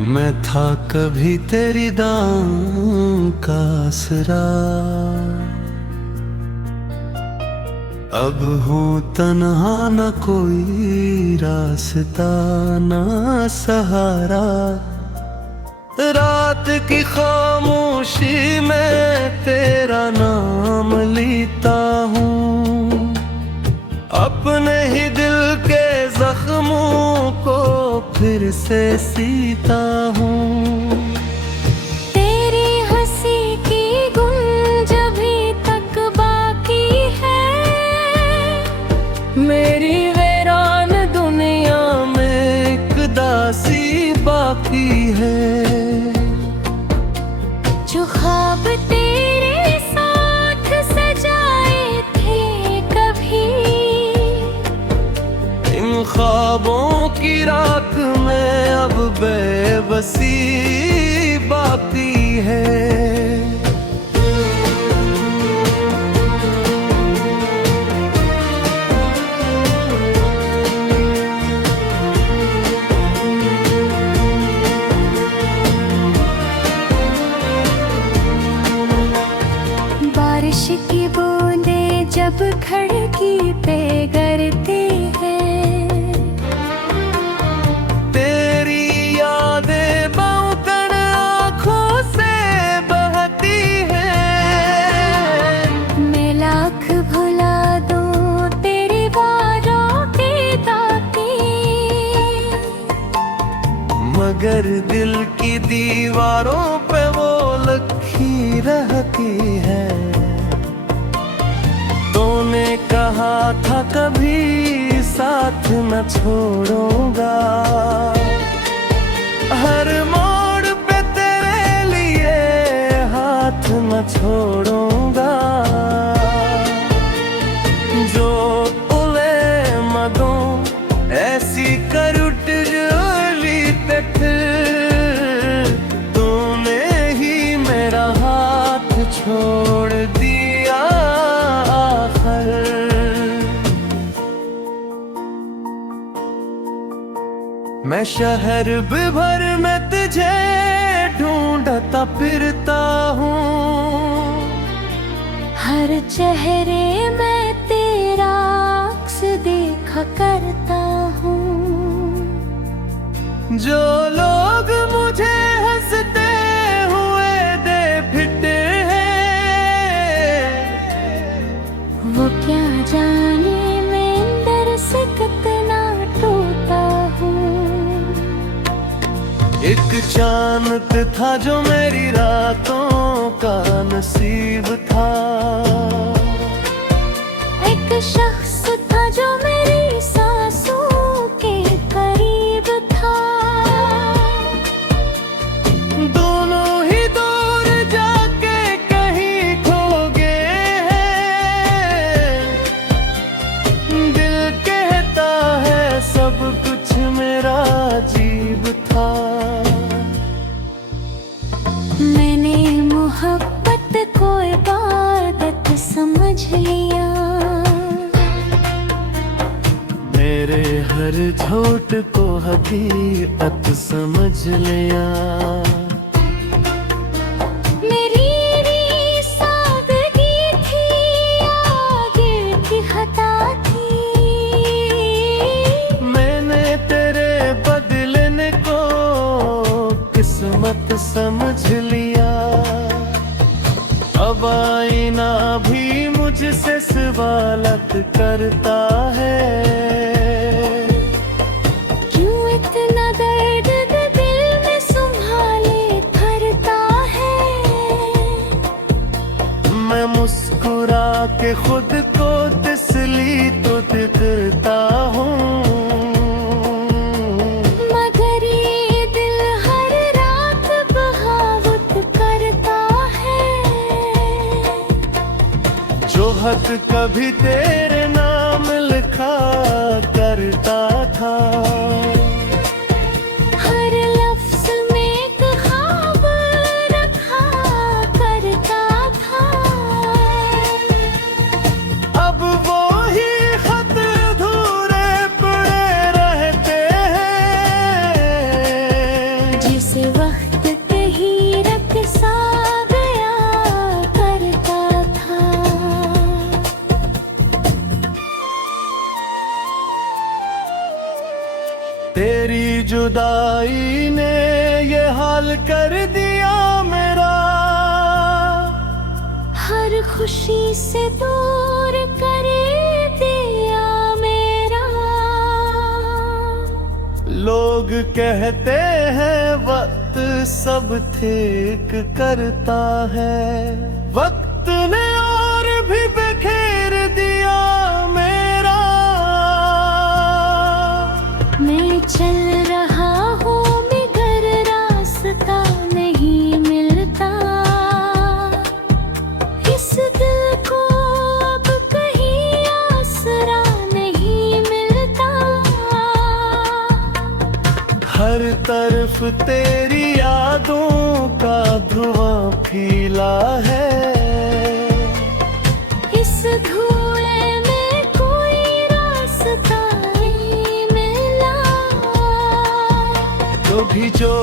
मैं था कभी तेरी दां का आसरा, अब हूँ तन्हा न कोई रास्ता न सहारा। रात की खामोशी में तेरा नाम लेता हूँ, अपने ही दिल के जख्मों को फिर से सीता हूँ। तेरी हंसी की गूंज अभी तक बाकी है, मेरी वीरान दुनिया में एक दासी बाकी है। जो ख्वाब तेरे साथ सजाए थे कभी, इन ख्वाबों की रात में अब बेबसी बाकी है। बारिश की बूंदें जब खिड़की पे गिरती हैं, तेरी यादें बहुतन आँखों से बहती हैं। मैं लाख भुला दूं तेरी बाहों की ताकी, मगर दिल की दीवारों पे वो लखी रहती है। तूने कहा था कभी साथ न छोड़ूंगा, हर मोड़ पे तेरे लिए हाथ न छोड़ूंगा। जो उले मदों ऐसी कर उठ जोली पे फिर तूने ही मेरा हाथ छोड़ दिया आखिर। मैं शहर भर में तुझे ढूंढता फिरता हूँ, हर चेहरे में तेरा अक्स देखा करता हूँ। जो लोग मुझे हंसते हुए दे फिटे हैं, वो क्या जाने मैं अंदर से कितना टूटा हूँ। एक चांद था जो मेरी रातों का नसीब था, एक शख्स था जो मेरी सांसों के करीब था। दोनों ही दूर जाके कहीं खो गए हैं। दिल कहता है सब कुछ मेरा अजीब था। मैंने मोहब्बत को इबादत समझ लिया, मेरे हर झूठ को हकीकत समझ लिया। मेरी सादगी थी आगे की खता थी, मैंने तेरे बदलने को किस्मत समझ लिया। अब आईना भी मुझसे सवालत करता है, क्यों इतना दर्द दिल में संभाले भरता है। मैं मुस्कुरा के खुद को तसली तो करता हूँ, मगर ये दिल हर रात बगावत करता है। जो हक कभी तेरे नाम लिखा करता था। हर लफ्ज में एक ख्वाब रखा करता था। अब वो ही खत अधूरे पड़े रहते हैं। तेरी जुदाई ने ये हाल कर दिया मेरा, हर खुशी से दूर कर दिया मेरा। लोग कहते हैं वक्त सब ठीक करता है, वक्त ने और भी बिखेर दिया मेरा। मैं चल रहा हूँ मगर रास्ता नहीं मिलता, इस दिल को अब कहीं आसरा नहीं मिलता। हर तरफ तेरी यादों का धुआं फैला है, इस धुएं में कोई रास्ता नहीं मिला। तो भी जो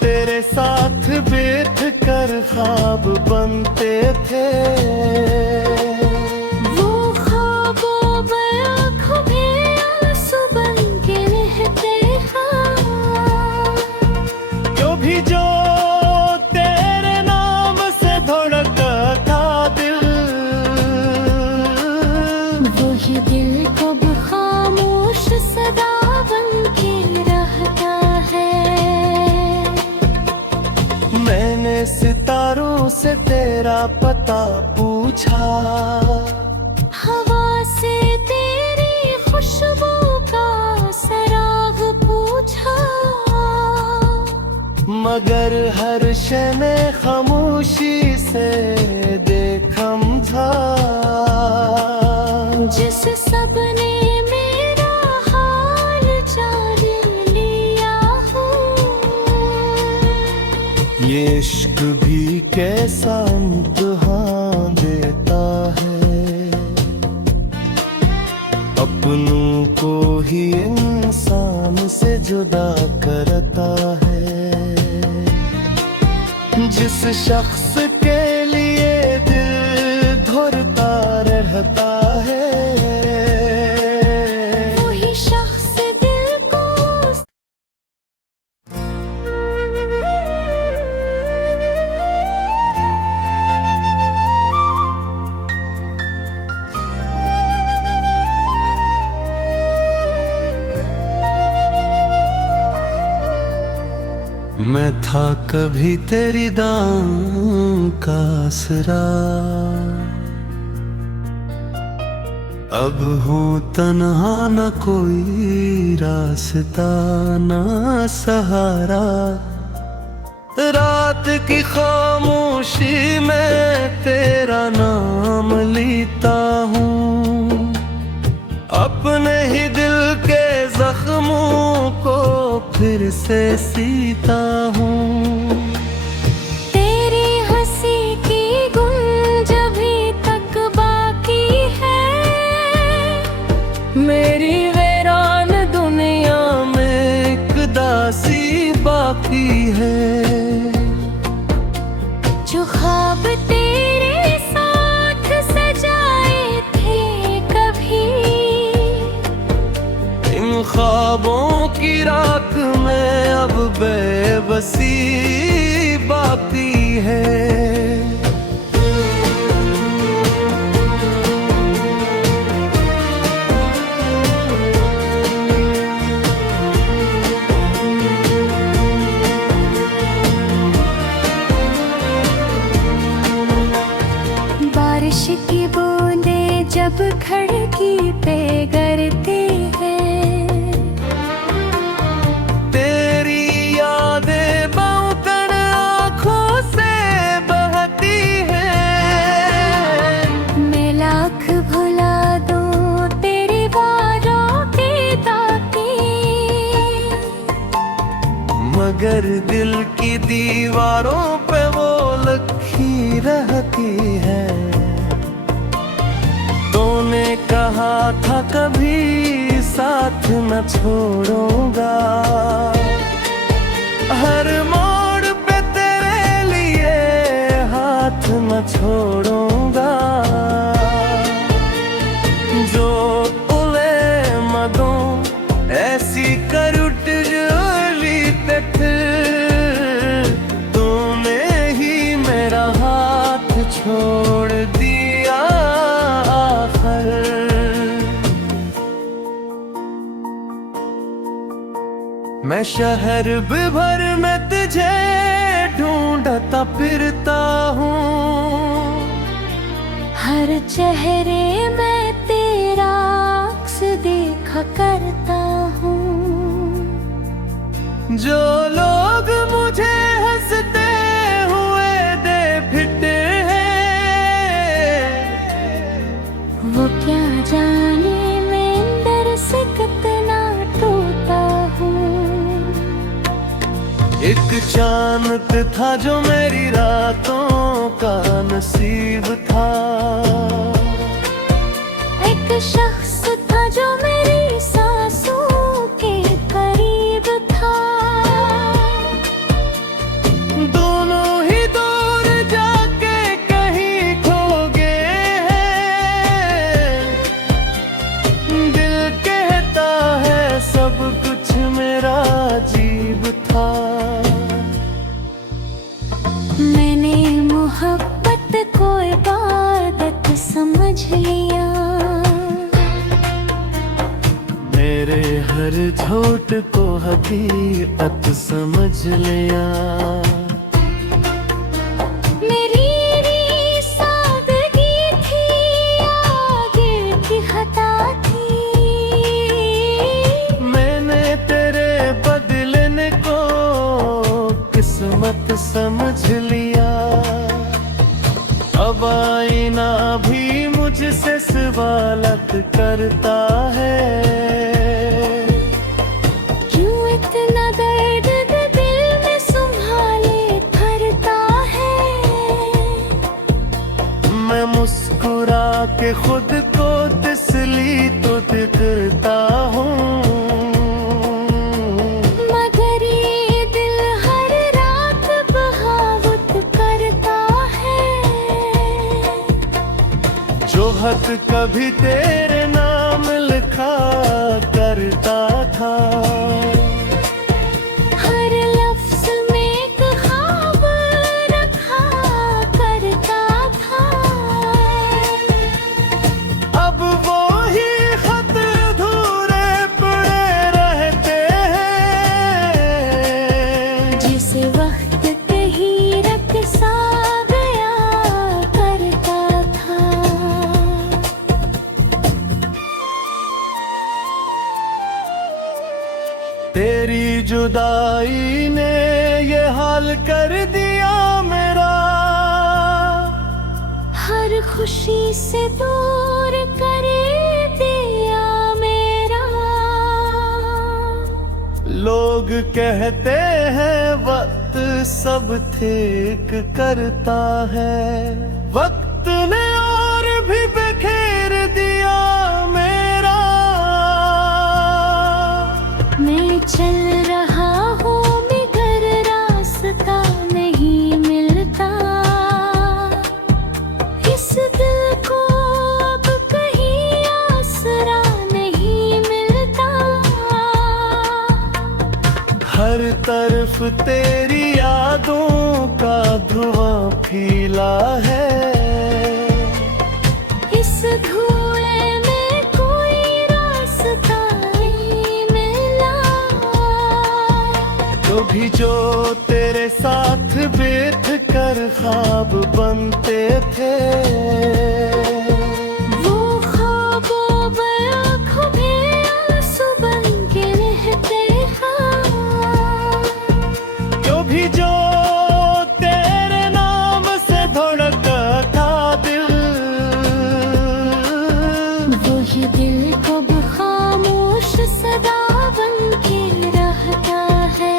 तेरे साथ बैठ कर ख्वाब बनते थे, वो ख्वाबों में आँखों में आंसू बन के रहते हैं। जो भी जो तेरे नाम से धड़कता था दिल, वही दिल कब खामोश सदा बन के रहता है। मैंने सितारों से तेरा पता पूछा, हवा से तेरी खुशबू का सराग पूछा, मगर हर शय ने खामोशी से देखा। जिस सबने मेरा हाल जान लिया हो, ये इश्क भी कैसा इम्तिहान देता है, अपनों को ही इंसान से जुदा करता है। जिस शख्स के लिए दिल धड़कता रहता है, वही शख्स दिल को मैं था कभी तेरी दां का आसरा, अब हूँ तन्हा न कोई रास्ता न सहारा। रात की खामोशी में तेरा नाम लेता हूँ, अपने ही दिल के जख्मों को फिर से सीता हूँ। तेरी हंसी की गूंज अभी तक बाकी है, मेरी वीरान दुनिया में एक दासी बाकी है। जो ख्वाब तेरे साथ सजाए थे कभी, इन ख्वाबों की रात में अब बेबसी बाकी है। बारिश की बूंदें जब खिड़की पे गिरती है, तेरी यादें बौकन आँखों से बहती है। मैं लाख भुला दूं तेरी बारों की ताकी, मगर दिल की दीवारों पे वो लखी रहती है। तूने कहा था कभी साथ न छोड़ूंगा, हर मोड़ पे तेरे लिए हाथ न छोड़ूंगा। जो उले मदों ऐसी कर उठ मैं शहर भर में तुझे ढूंढता फिरता हूँ, हर चेहरे में तेरा अक्स देखा करता हूँ। जो लोग मुझे हंसते हुए देखते हैं, वो क्या जाने मैं अंदर से कितना टूटा हूँ। एक चांद था जो मेरी रातों का नसीब था, एक शख्स था जो मेरी सांसों के करीब था। दोनों ही दूर जाके कहीं खो गए हैं, दिल कहता है सब कुछ मेरा अजीब था। मैंने मोहब्बत को इबादत समझ लिया, मेरे हर झूठ को हकीकत समझ लिया। मेरी सादगी थी आगे की खता थी, मैंने तेरे बदलने को किस्मत समझ लिया। अब आईना भी मुझसे सवालत करता है, क्यों इतना दर्द दिल में संभाले भरता है। मैं मुस्कुरा के खुद को तसली तो करता हूँ, मगर ये दिल हर रात बगावत करता है। जो हद कभी तेरे नाम लिखा करता था, हर लफ्ज में एक ख्वाब रखा करता था। अब वो ही खत अधूरे पड़े रहते हैं, जिस वक्त कहीं रख सा गया करता था। तेरी जुदाई ने ये हाल कर दिया मेरा, हर खुशी से दूर कर दिया मेरा। लोग कहते हैं वक्त सब ठीक करता है, वक्त ने और भी बिखेर दिया मेरा। मैं चल रहा हूँ मगर रास्ता नहीं मिलता, इस दिल को अब कहीं आसरा नहीं मिलता। हर तरफ तेरी यादों का धुआं फैला है, इस धुएं में कोई रास्ता नहीं मिला। कभी जो तेरे साथ बैठ कर ख्वाब बनते थे, वो ख्वाबों में आँखों में आंसू बन के रहते हैं। कभी जो तेरे नाम से धड़कता था दिल, वही दिल को खामोश सदा बन के रहता है।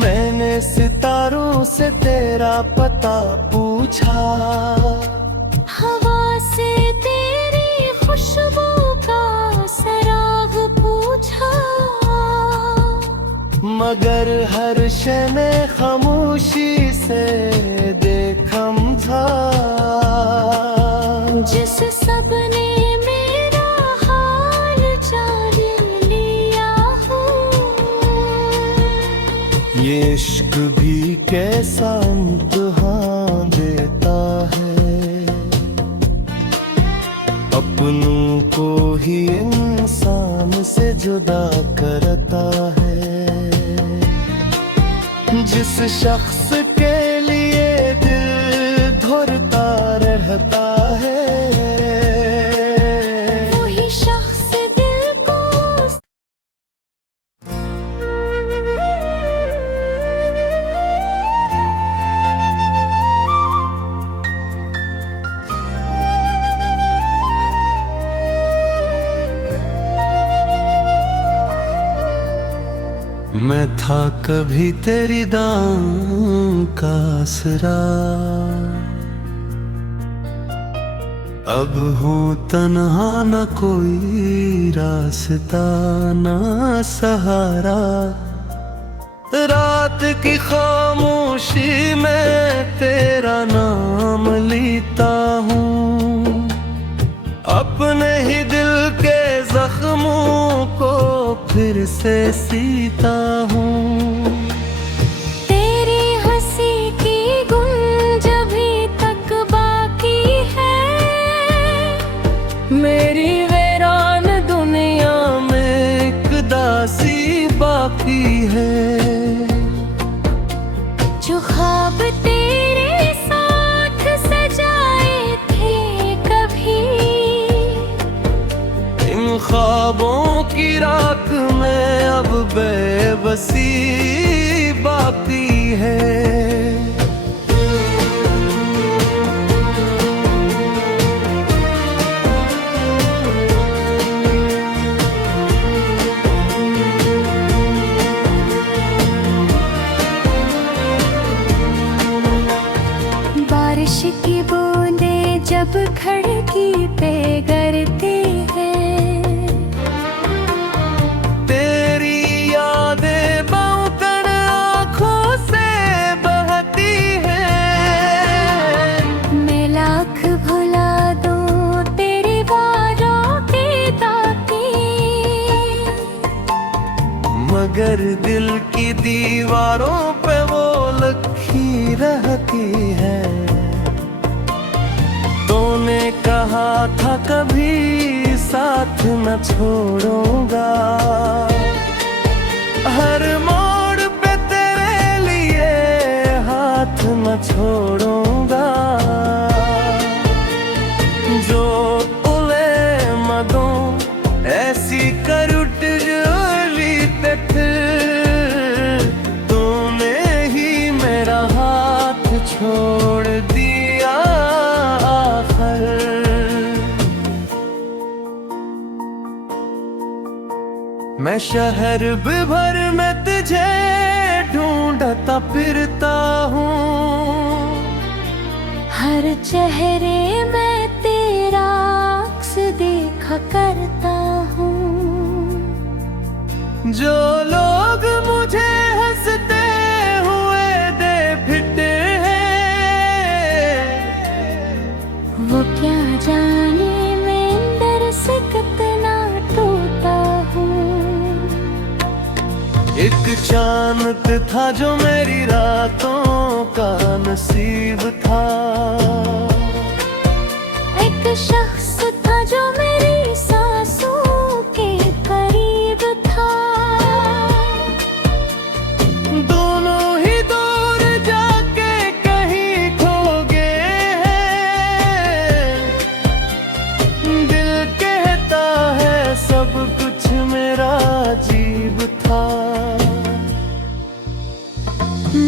मैंने सितारों से तेरा पता पूछा, हवा से तेरी खुशबू का सराग पूछा, मगर हर शय ने खामोशी से देखम था। जिस सबने मेरा हाल जान लिया हो, ये इश्क भी कैसा इम्तिहान देता है, अपनों को ही इंसान से जुदा खुदा करता है। जिस शख्स के लिए दिल धड़कता रहता है, वही शख्स दिल को मैं था कभी तेरी दां का आसरा, अब हूँ तन्हा, न कोई रास्ता न सहारा। रात की खामोशी में तेरा नाम लेता हूँ, अपने ही दिल के जख्मों को फिर से सीता हूँ। तेरी हंसी की गूंज अभी तक बाकी है, मेरी वीरान दुनिया में एक दासी बाकी है। जो ख्वाब तेरे साथ सजाए थे कभी, इन ख्वाबों की रात में अब बेबसी बाकी है। बारिश की बूंदें जब खिड़की पे गिरती है, तेरी यादें बौकड़ आँखों से बहती है। मैं लाख भुला दूं तेरी बारों की ताकी, मगर दिल की दीवारों पे वो लखी रहती है। तूने कहा था कभी साथ न छोड़ूंगा, हर मोड़ पे तेरे लिए हाथ न छोड़ूंगा। जो उले मदों ऐसी कर उठ जोली तक, तूने ही मेरा हाथ छोड़ दिया आखिर। मैं शहर भर में तुझे ढूंढता फिरता हूँ, हर चेहरे में तेरा अक्स देखा करता हूँ। जो लोग मुझे हंसते हुए दे फिरते हैं, वो क्या जाने मैं अंदर से कितना टूटा हूँ। एक चांद था जो मेरी रातों का नसीब था, एक शख्स था जो मेरी सांसों के करीब था। दोनों ही दूर जाके कहीं खो गए हैं। दिल कहता है सब कुछ मेरा अजीब था।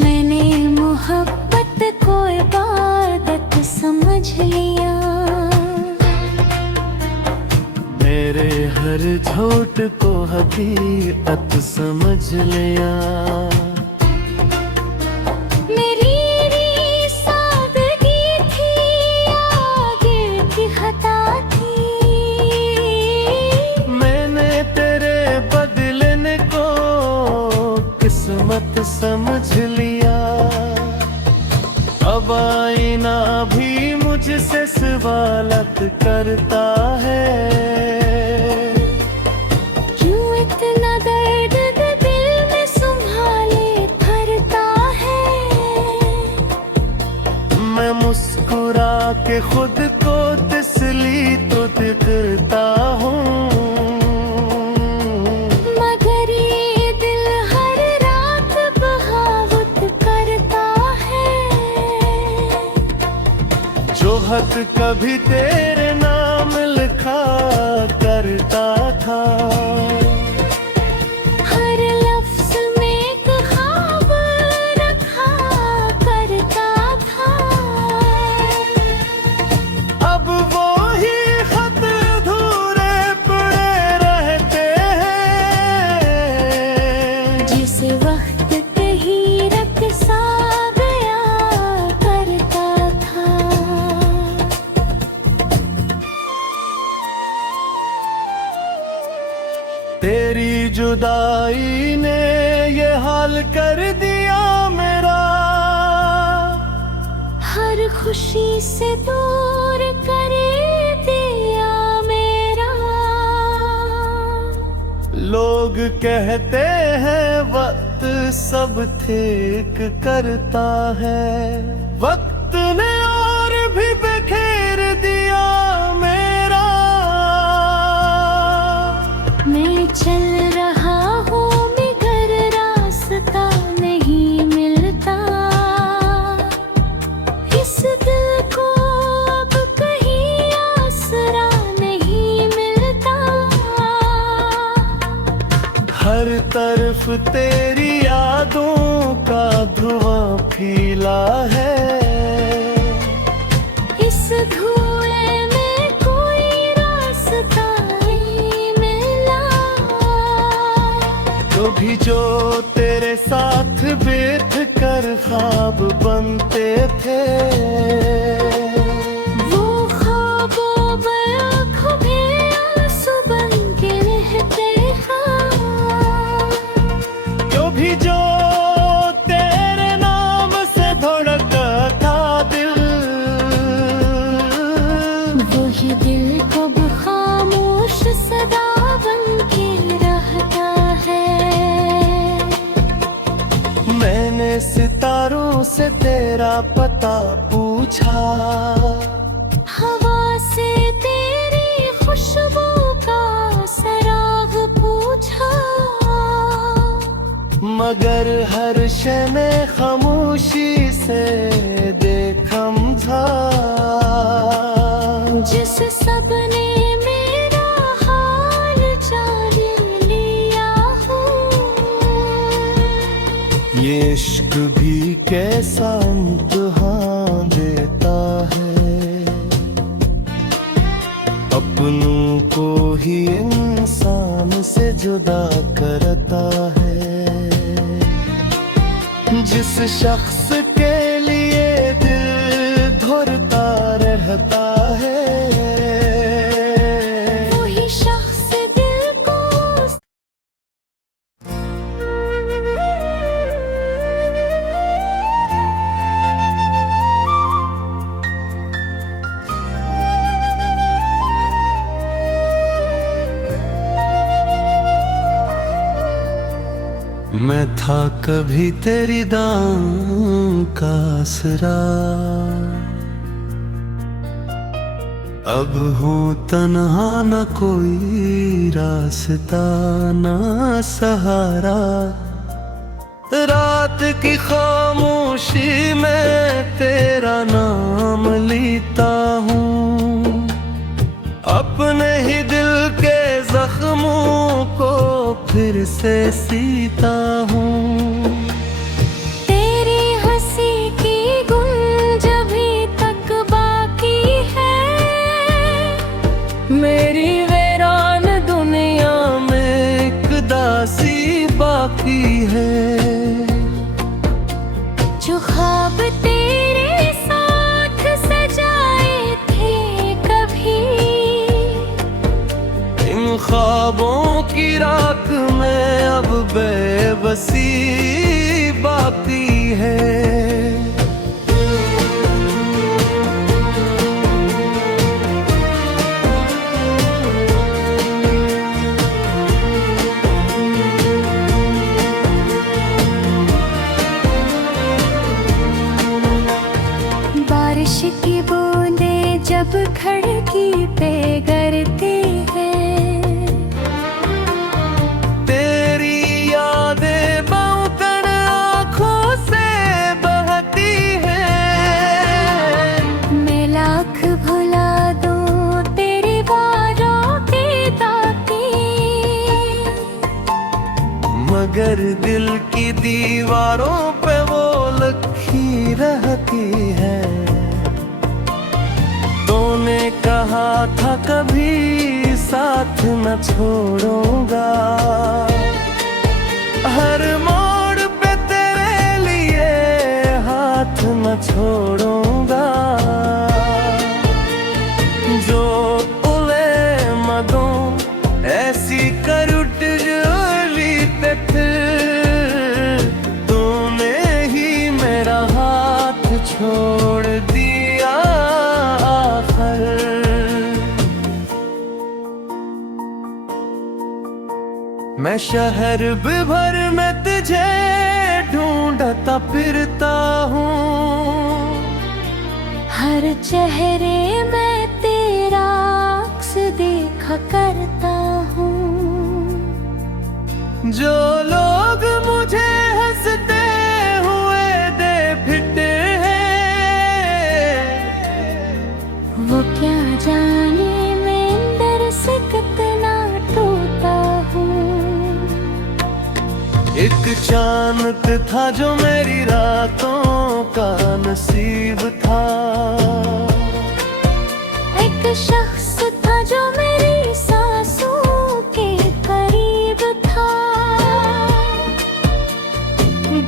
मैंने मोहब्बत को इबादत समझ लिया, मेरे हर झूठ को हकीकत समझ लिया। मेरी सादगी थी आगे की खता थी, मैंने तेरे बदलने को किस्मत समझ लिया। अब आईना भी मुझसे सवालत करता है, क्यों इतना दर्द दिल में संभाले भरता है। मैं मुस्कुरा के खुद को तसली तो करता हूँ, खत कभी तेरे नाम लिखा करता था। हर लफ्ज में एक ख्वाब रखा करता था। अब वो ही खत अधूरे पड़े रहते हैं। जिस वक्त कहीं रख सा गया करता था। तेरी जुदाई ने ये हाल कर दिया मेरा। हर खुशी से दूर कर दिया मेरा। लोग कहते हैं वक्त सब ठीक करता है। वक्त ने और भी बिखेर दिया मेरा। मैं चल रहा हूँ मगर रास्ता नहीं मिलता। इस दिल को अब कहीं आसरा नहीं मिलता। हर तरफ तेरी यादों का धुआं फैला है। इस धुएं में कोई रास्ता नहीं मिला। कभी जो तेरे साथ बैठ कर ख्वाब बनते थे। वो ख्वाबों में आँखों में आंसू बन के रहते हैं। कभी जो तेरे नाम से धड़कता था दिल। वही दिल कब खामोश सदा बन के रहता है। मैंने सितारों से तेरा पता पूछा। हवा से तेरी खुशबू का सराग पूछा। मगर हर शय ने खामोशी से देखम था। जिस सबने मेरा हाल जान लिया हो। ये इश्क भी कैसा इम्तिहान देता है। अपनों को ही इंसान से जुदा करता है। जिस शख्स के लिए दिल धड़कता रहता है। वही शख्स दिल को मैं था कभी तेरी दां का आसरा। अब हूँ तन्हा न कोई रास्ता न सहारा। रात की खामोशी में तेरा नाम लेता हूँ। अपने ही दिल के जख्मों को फिर से सीता हूँ। तेरी हंसी की गूंज अभी तक बाकी है। मेरी वीरान दुनिया में एक दासी बाकी है। जो ख्वाब तेरे साथ सजाए थे कभी। इन ख्वाबों की राख में अब बेबसी बाकी है। बारिश की बूंदें जब खिड़की पे गिरती हैं। तेरी यादें बहुतन आँखों मगर दिल की दीवारों पे वो लिखी रहती है। तूने कहा था कभी साथ न छोड़ूंगा, हर मोड़ पे तेरे लिए हाथ न छोड़ूंगा। जो उले मदों ऐसी कर उठ जोली पे फिर तूने ही मेरा हाथ छोड़ दिया आखिर। मैं शहर भर में तुझे ढूंढता फिरता हूँ, हर चेहरे में तेरा अक्स देखा करता हूँ। जो लोग मुझे हंसते हुए दे फिरते हैं, वो क्या जाने मैं अंदर से कितना टूटा हूँ। एक चांद था जो मेरी रातों का नसीब था, एक शख्स था जो मेरी सांसों के करीब था।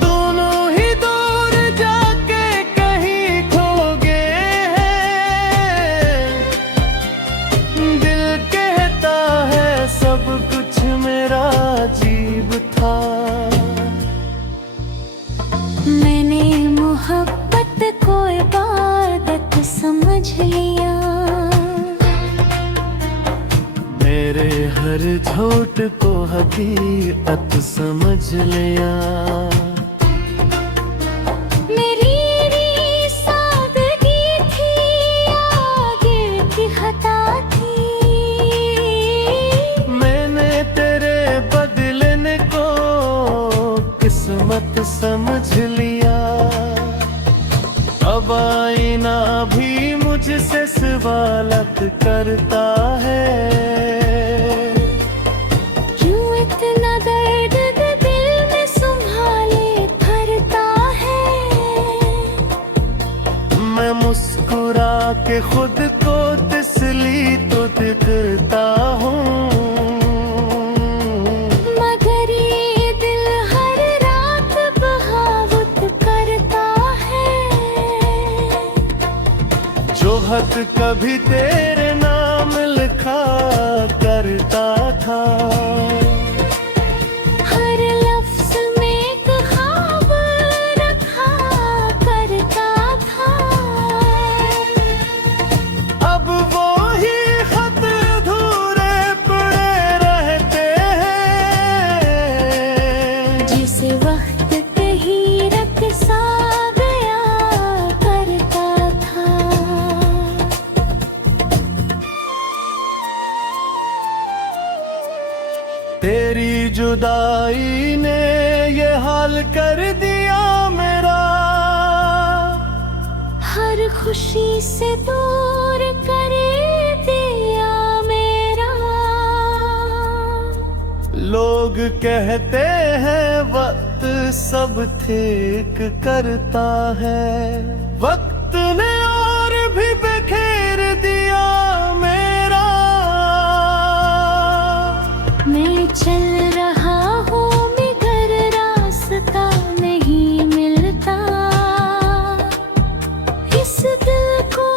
दोनों ही दूर जाके कहीं खो गए हैं। दिल कहता है सब कुछ मेरा अजीब था। मैंने मोहब्बत को इबादत समझ लिया, मेरे हर झूठ को हकीकत समझ लिया। मेरी सादगी थी आगे की खता थी। मैंने तेरे बदलने को किस्मत समझ लिया। अब आईना भी मुझसे सवालत करता है, क्यों इतना दर्द दिल में संभाले भरता है। मैं मुस्कुरा के खुद को तसली तो करता हूँ, मगर ये दिल हर रात बगावत करता है। जो हक कभी तेरे नाम लिखा करता था, हर लफ्ज में एक ख्वाब रखा करता था। अब वो ही खत अधूरे पड़े रहते हैं। जिस वक्त कहीं रख सा गया करता था। तेरी जुदाई ने ये हाल कर दिया मेरा, हर खुशी से दूर कर दिया मेरा। लोग कहते हैं वक्त सब ठीक करता है, वक्त ने और भी बिखेर दिया मेरा। मैं चल रहा हूँ मगर रास्ता नहीं मिलता। इस दिल को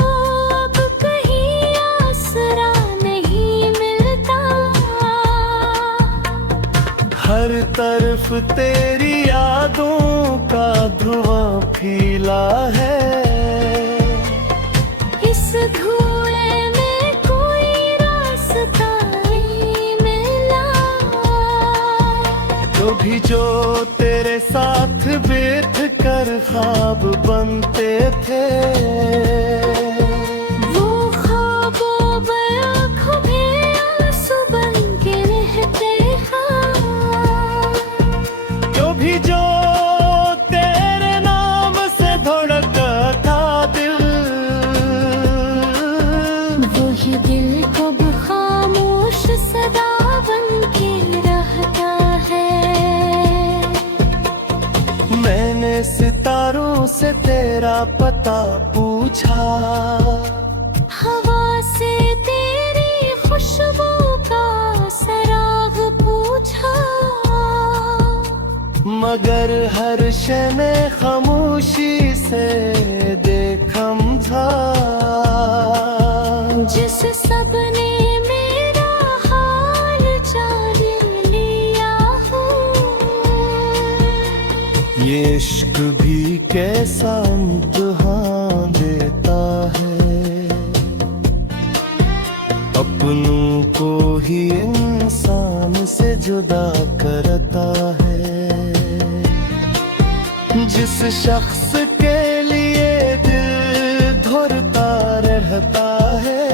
अब कहीं आसरा नहीं मिलता। हर तरफ तेरी यादों का धुआं फैला है। इस धुएं में कोई रास्ता नहीं मिला। तो भी जो तेरे साथ बैठ कर ख्वाब बनते थे, वो ख्वाबों में आँखों में आंसू बन के रहते हैं। जो भी जो तेरे नाम से धड़कता था दिल, वही दिल कब खामोश सदा बन के रहता है। तेरा पता पूछा, हवा से तेरी खुशबू का सराग पूछा, मगर हर शय ने खामोशी से देखम था। जिस सबने मेरा हाल जान लिया हो, ये इश्क भी कैसा इम्तिहान देता है, अपनों को ही इंसान से जुदा करता है। जिस शख्स के लिए दिल धड़कता रहता है,